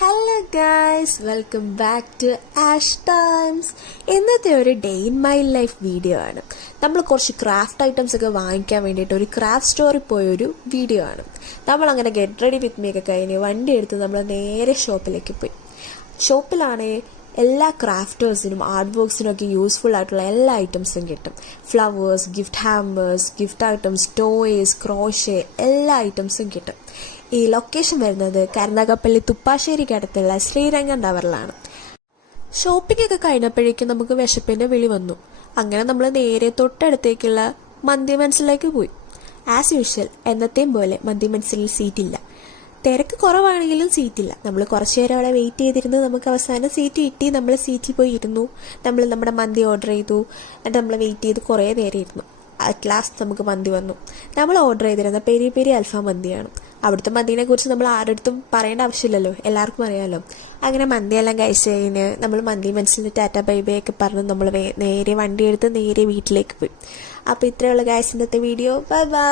Hello guys, welcome back to Ash Times. ഇന്നത്തെ ഒരു day in my life video ആണ്. നമ്മൾ കുറച്ച് ക്രാഫ്റ്റ് ഐറ്റംസ് ഒക്കെ വാങ്ങിക്കാൻ വേണ്ടിയിട്ട് ഒരു ക്രാഫ്റ്റ് സ്റ്റോറിൽ പോയൊരു വീഡിയോ ആണ്. നമ്മളങ്ങനെ ഗെറ്റ് റെഡി വിത്ത് മീ ഒക്കെ കഴിഞ്ഞ് വണ്ടി എടുത്ത് നമ്മൾ നേരെ ഷോപ്പിലേക്ക് പോയി. ഷോപ്പിലാണെങ്കിൽ എല്ലാ ക്രാഫ്റ്റേഴ്സിനും ആർട്ട് വർക്സിനും ഒക്കെ യൂസ്ഫുൾ ആയിട്ടുള്ള എല്ലാ ഐറ്റംസും കിട്ടും. Flowers, gift hampers, gift items, toys, crochet, എല്ലാ ഐറ്റംസും കിട്ടും. ഈ ലൊക്കേഷൻ വരുന്നത് കരുനാഗപ്പള്ളി തുപ്പാശ്ശേരിക്ക് അടുത്തുള്ള ശ്രീരംഗം ടവറിലാണ്. ഷോപ്പിംഗ് ഒക്കെ കഴിഞ്ഞപ്പോഴേക്കും നമുക്ക് വിശപ്പിന്റെ വിളി വന്നു. അങ്ങനെ നമ്മൾ നേരെ തൊട്ടടുത്തേക്കുള്ള മന്തി മനസ്സിലേക്ക് പോയി. ആസ് യൂഷ്വൽ എന്നത്തെയും പോലെ മന്തി മനസ്സിൽ സീറ്റില്ല. തിരക്ക് കുറവാണെങ്കിലും സീറ്റില്ല. നമ്മൾ കുറച്ചു നേരം അവിടെ വെയിറ്റ് ചെയ്തിരുന്ന് നമുക്ക് അവസാനം സീറ്റ് കിട്ടി. നമ്മൾ സീറ്റിൽ പോയി ഇരുന്നു. നമ്മൾ നമ്മുടെ മന്തി ഓർഡർ ചെയ്തു. എന്നിട്ട് നമ്മൾ വെയിറ്റ് ചെയ്ത് കുറേ നേരം ഇരുന്നു. അറ്റ് ലാസ്റ്റ് നമുക്ക് മന്തി വന്നു. നമ്മൾ ഓർഡർ ചെയ്തിരുന്ന പെരി പെരി അൽഫാം മന്തിയാണ്. അവിടുത്തെ മന്തിനെ കുറിച്ച് നമ്മൾ ആരുടെ പറയേണ്ട ആവശ്യമില്ലല്ലോ, എല്ലാവർക്കും അറിയാമല്ലോ. അങ്ങനെ മന്തിയെല്ലാം കഴിച്ച് കഴിഞ്ഞ് നമ്മൾ മന്തി മനസ്സിൽ ടാറ്റ ബൈ ബൈ ഒക്കെ പറഞ്ഞ് നമ്മൾ നേരെ വണ്ടി എടുത്ത് നേരെ വീട്ടിലേക്ക് പോയി. അപ്പോൾ ഇത്രയുള്ള ഗൈസ് ഇന്നത്തെ വീഡിയോ. Bye bye.